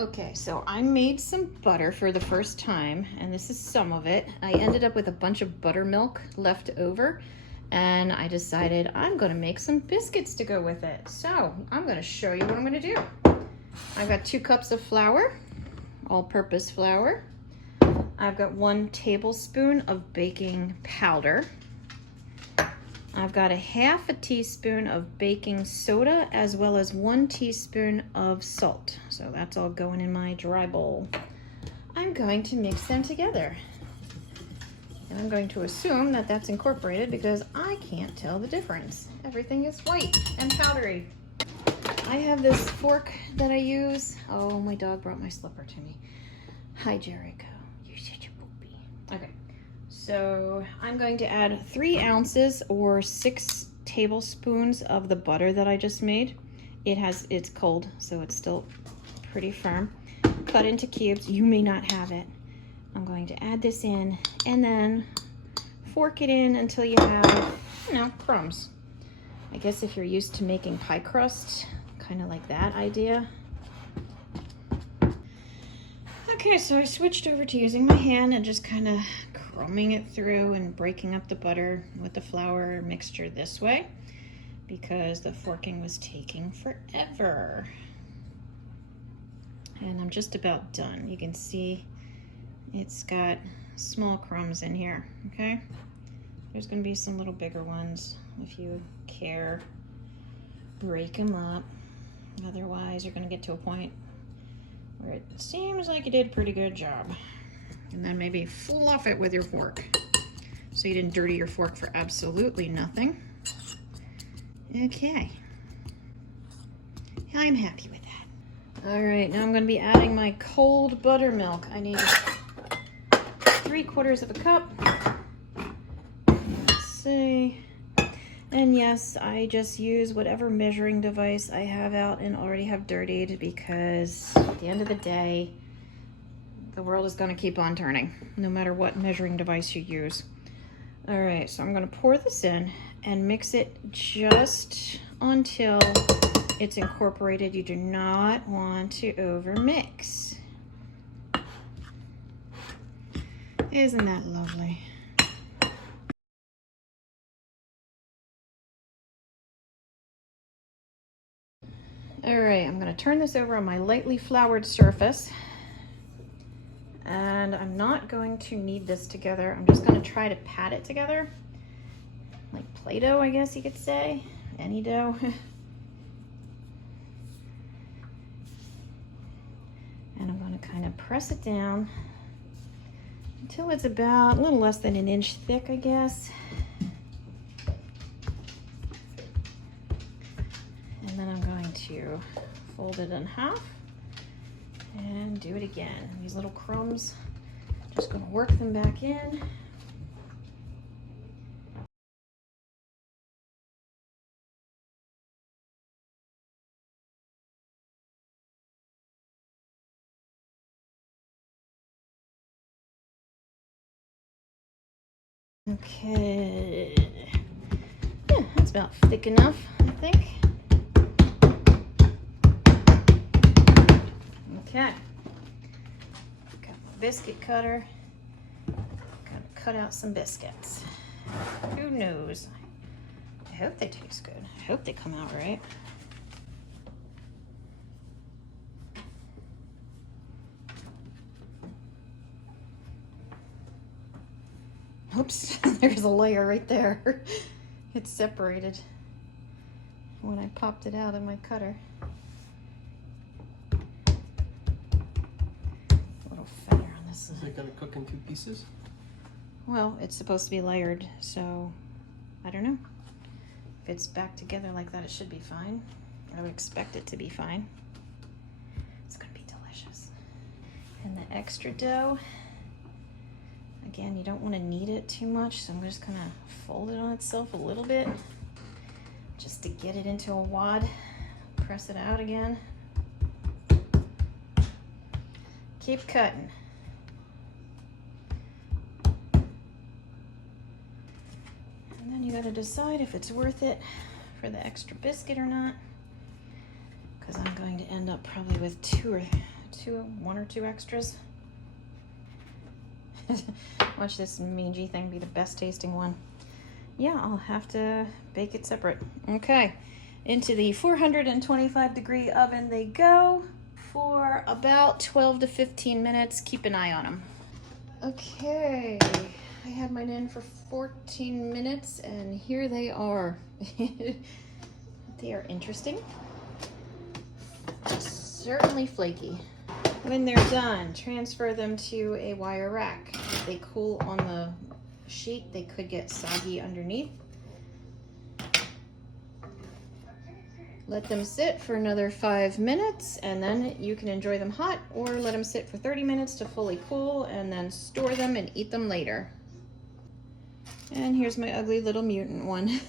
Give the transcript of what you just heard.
Okay, so I made some butter for the first time, and this is some of it. I ended up with a bunch of buttermilk left over, and I decided I'm gonna make some biscuits to go with it. So I'm gonna show you what I'm gonna do. I've got 2 cups of flour, all-purpose flour. I've got 1 tablespoon of baking powder. I've got a half a teaspoon of baking soda as well as 1 teaspoon of salt. So that's all going in my dry bowl. I'm going to mix them together. And I'm going to assume that that's incorporated because I can't tell the difference. Everything is white and powdery. I have this fork that I use. Oh, my dog brought my slipper to me. Hi, Jericho. You're such a poopy. Okay. So I'm going to add 3 ounces or 6 tablespoons of the butter that I just made. It's cold, so it's still pretty firm. Cut into cubes. You may not have it. I'm going to add this in and then fork it in until you have, crumbs. I guess if you're used to making pie crust, kind of like that idea. Okay, so I switched over to using my hand and just kind of crumbing it through and breaking up the butter with the flour mixture this way because the forking was taking forever. And I'm just about done. You can see it's got small crumbs in here, okay? There's gonna be some little bigger ones if you care. Break them up. Otherwise, you're gonna get to a point where it seems like you did a pretty good job. And then maybe fluff it with your fork so you didn't dirty your fork for absolutely nothing. Okay. I'm happy with that. All right, now I'm gonna be adding my cold buttermilk. I need 3/4 of a cup. Let's see. And yes, I just use whatever measuring device I have out and already have dirtied because at the end of the day, the world is going to keep on turning, no matter what measuring device you use. All right, so I'm going to pour this in and mix it just until it's incorporated. You do not want to overmix. Isn't that lovely? All right, I'm going to turn this over on my lightly floured surface. And I'm not going to knead this together. I'm just going to try to pat it together. Like Play-Doh, I guess you could say. Any dough. And I'm going to kind of press it down until it's about a little less than 1 inch thick, I guess. And then I'm going to fold it in half and do it again. These little crumbs, just going to work them back in. Okay, yeah, that's about thick enough, I think. Okay, got my biscuit cutter. Gonna cut out some biscuits. Who knows? I hope they taste good. I hope they come out right. Oops, there's a layer right there. It's separated when I popped it out of my cutter. Feather on this. Is it gonna cook in 2 pieces? Well, it's supposed to be layered, so I don't know. If it's back together like that, it should be fine. I would expect it to be fine. It's gonna be delicious. And the extra dough, again, you don't want to knead it too much, so I'm just gonna fold it on itself a little bit just to get it into a wad. Press it out again. Keep cutting. And then you gotta decide if it's worth it for the extra biscuit or not, because I'm going to end up probably with one or two extras. Watch this mangy thing be the best tasting one. Yeah, I'll have to bake it separate. Okay, into the 425 degree oven they go for about 12 to 15 minutes. Keep an eye on them. Okay, I had mine in for 14 minutes and here they are. They are interesting. Certainly flaky. When they're done, transfer them to a wire rack. If they cool on the sheet, they could get soggy underneath. Let them sit for another 5 minutes and then you can enjoy them hot, or let them sit for 30 minutes to fully cool and then store them and eat them later. And here's my ugly little mutant one.